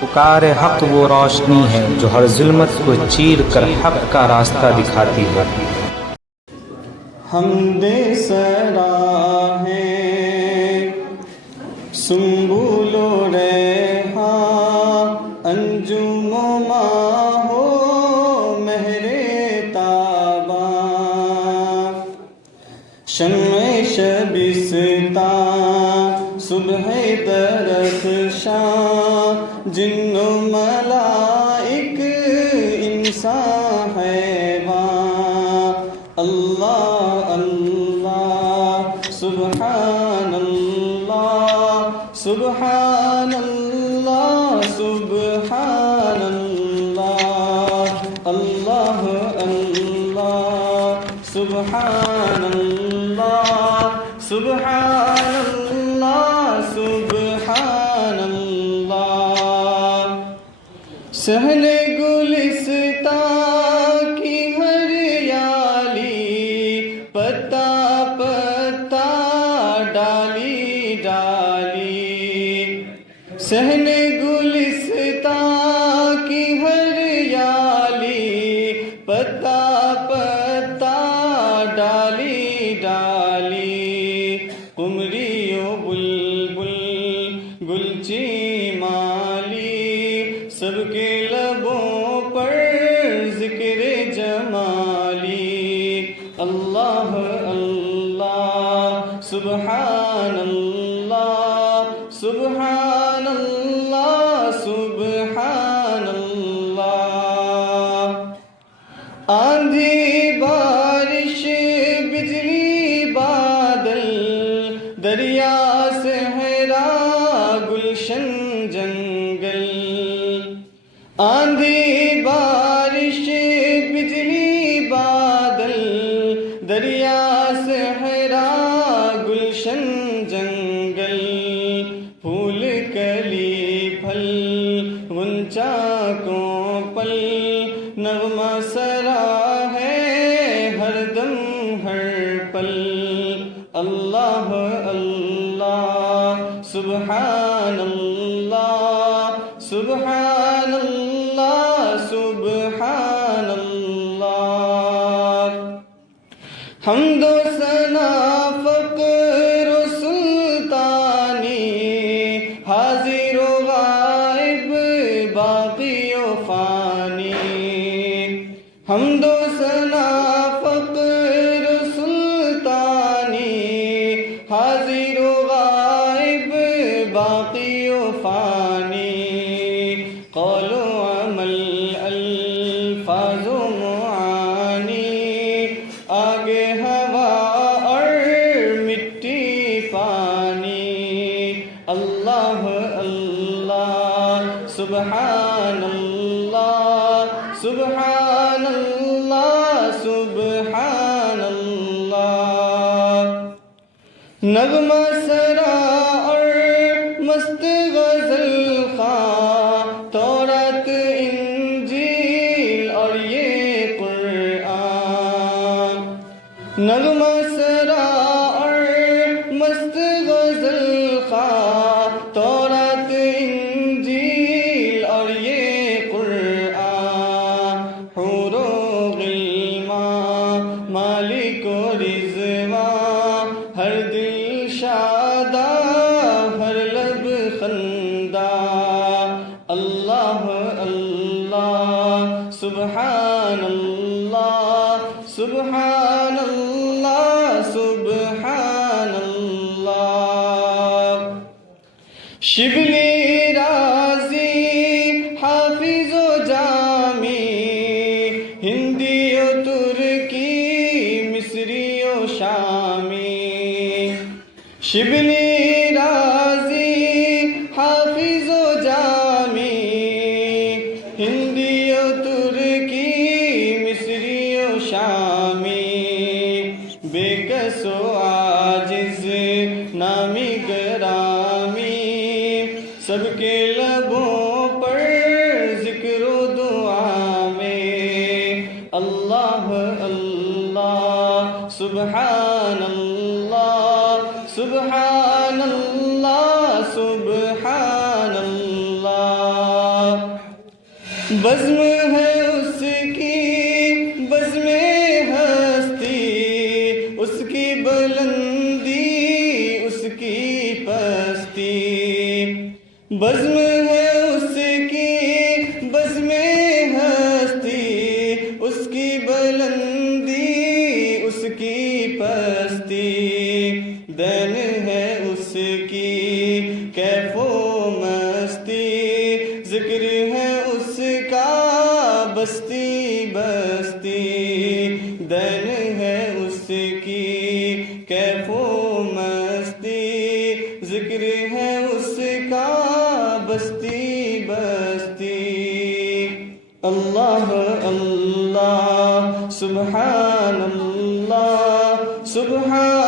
پکار حق وہ روشنی ہے جو ہر ظلمت کو چیر کر حق کا راستہ دکھاتی ہے۔ حمد سرا ہے سنبل و ریحان، انجم و ماہ و مہر تاباں، شمع شبستاں صبح درخشاں، جن و ملائک انسان حیوان، اللہ اللہ سبحان اللہ سبحان اللہ سبحان اللہ، اللہ اللہ سبحان اللہ سبحان اللہ سبحان اللہ۔ صحن گلستاں کی ہریالی، پتا پتا ڈالی ڈالی، صحن گلستاں کی ہریالی، پتا پتا ڈالی ڈالی، قمری و بلبل گلچی مالی، سب کے لبوں پر ذکر جمالی، اللہ اللہ سبحان اللہ سبحان اللہ سبحان اللہ۔ آندھی بارش بجلی بادل، دریا صحرا گلشن جنگل، آندھی بارش بجلی بادل، دریا صحرا گلشن جنگل، پھول کلی پھل غنچہ کو پل، نغمہ سرا ہے ہر دم ہر پل، اللہ اللہ سبحان اللہ سبحان اللہ سبحان اللہ۔ حمد و ثنا فقر و سلطانی، حاضر و غائب باقی و فانی، حمد و ثنا فقر و سلطانی، حاضر و غائب باقی و فانی، قول و عمل الفاظ و معانی، آگے ہوا اور مٹی پانی، اللہ اللہ سبحان اللہ سبحان اللہ سبحان اللہ۔ نغمہ سرا اور مست غزل خواں، تورات انجیل اور یہ قرآن، نغمہ سرا اور مست غزل خواں، تورات انجیل اور یہ قرآن، حور و غلمان مالک و رضوان، ہر دل شادہ ہر لب خندہ، اللہ اللہ سبحان اللہ سبحان اللہ سبحان اللہ۔ شبلی رازی حافظ و جامی، ہندی و ترکی مصری و شامی، شبلی رازی حافظ و جامی، ہندی و ترکی مصری و شامی، بے کس و عاجز نامی گرامی، سب کے لبوں پر ذکر و دعا میں، اللہ اللہ سبحان اللہ سبحان اللہ سبحان اللہ۔ بزم ہے اس کی بزم ہستی، اس کی بلندی اس کی پستی، بزم ہے اس کی بزم ہستی، اس کی بلندی اس کی پستی، دین ہے اس کی کیف و مستی، ذکر ہے اس کا بستی بستی، دین ہے اس کی کیف و مستی، ذکر ہے اس کا بستی بستی۔ اللہ اللہ سبحان اللہ سبحان